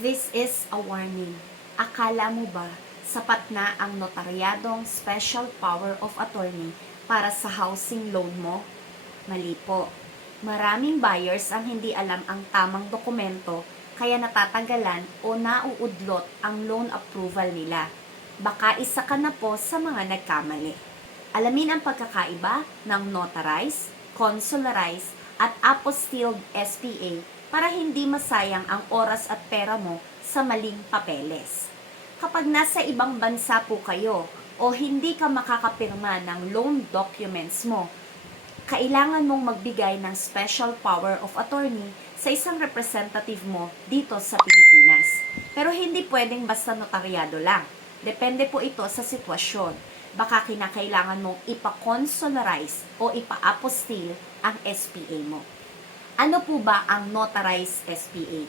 This is a warning. Akala mo ba sapat na ang notaryadong special power of attorney para sa housing loan mo? Mali po. Maraming buyers ang hindi alam ang tamang dokumento kaya natatagalan o nauudlot ang loan approval nila. Baka isa ka na po sa mga nagkamali. Alamin ang pagkakaiba ng notarized, consularized, at apostilled SPA para hindi masayang ang oras at pera mo sa maling papeles. Kapag nasa ibang bansa po kayo o hindi ka makakapirma ng loan documents mo, kailangan mong magbigay ng special power of attorney sa isang representative mo dito sa Pilipinas. Pero hindi pwedeng basta notaryado lang. Depende po ito sa sitwasyon. Baka kinakailangan mong ipa-consularize o ipa-apostille ang SPA mo. Ano po ba ang notarized SPA?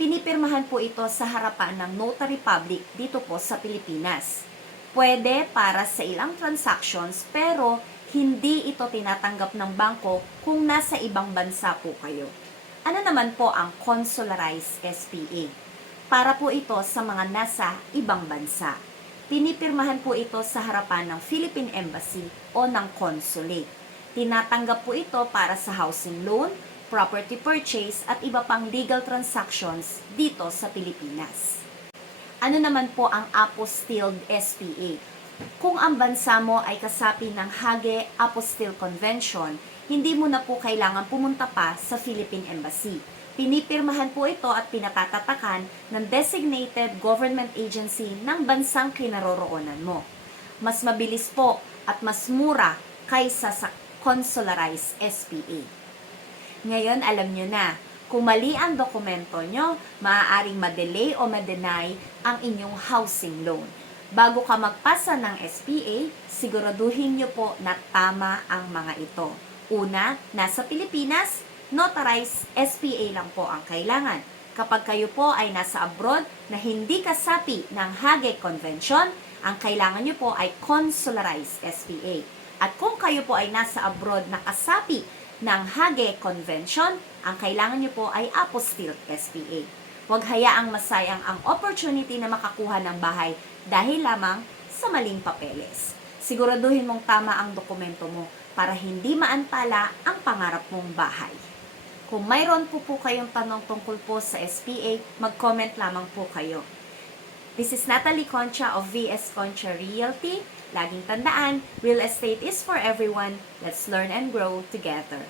Pinipirmahan po ito sa harapan ng notary public dito po sa Pilipinas. Pwede para sa ilang transactions pero hindi ito tinatanggap ng bangko kung nasa ibang bansa po kayo. Ano naman po ang consularized SPA? Para po ito sa mga nasa ibang bansa. Pinipirmahan po ito sa harapan ng Philippine Embassy o ng consulate. Tinatanggap po ito para sa housing loan, property purchase at iba pang legal transactions dito sa Pilipinas. Ano naman po ang apostilled SPA? Kung ang bansa mo ay kasapi ng Hague Apostille Convention, hindi mo na po kailangan pumunta pa sa Philippine Embassy. Pinipirmahan po ito at pinatatatakan ng designated government agency ng bansang kinaroroonan mo. Mas mabilis po at mas mura kaysa sa consularized SPA. Ngayon, alam nyo na, kung mali ang dokumento nyo, maaaring ma-delay o ma-deny ang inyong housing loan. Bago ka magpasa ng SPA, siguraduhin nyo po na tama ang mga ito. Una, nasa Pilipinas, notarized SPA lang po ang kailangan. Kapag kayo po ay nasa abroad na hindi kasapi ng Hague Convention, ang kailangan nyo po ay consularized SPA. At kung kayo po ay nasa abroad na kasapi ng Hague Convention, ang kailangan nyo po ay apostilled SPA. Huwag hayaang masayang ang opportunity na makakuha ng bahay dahil lamang sa maling papeles. Siguraduhin mong tama ang dokumento mo para hindi maantala ang pangarap mong bahay. Kung mayroon po kayong tanong tungkol po sa SPA, mag-comment lamang po kayo. This is Natalie Concha of VS Concha Realty. Laging tandaan, real estate is for everyone. Let's learn and grow together.